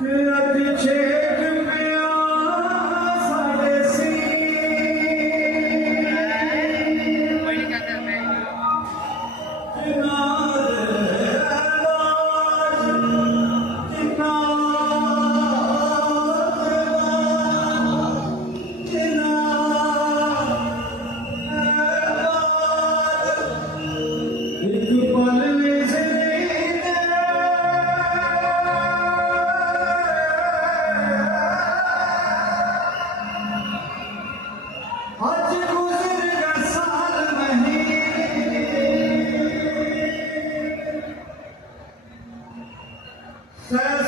Good, good, check. says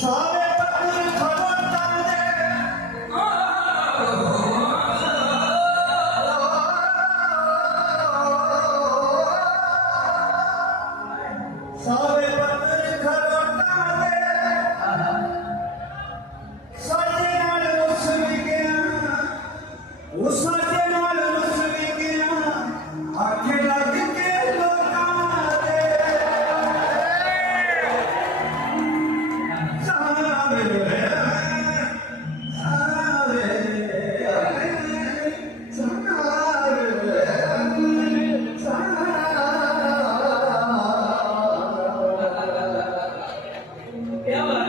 Father. Yeah.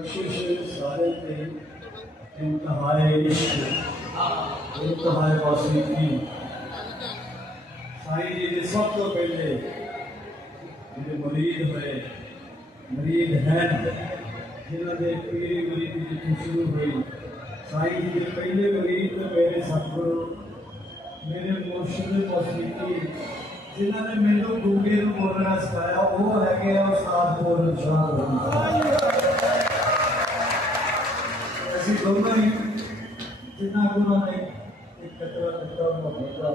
बख्शिश सारे थे इंतहाए इश्क इंतहाए मौसीकी साईं जी ने सब तो पहले, मेरे मुरीद हुए मुरीद हैं, जिन्होंने पीरी मुरीद की शुरू हुई। साईं जी के पहले मुरीद तो मेरे सतगुरु मेरे मुर्शद थी जिन्होंने मैनू गूँगे बोलना सिखाया वो है उस्ताद मोहन शाह ऐसी दोनों ही जितना गुना नहीं एक कचरा कचरा भेजा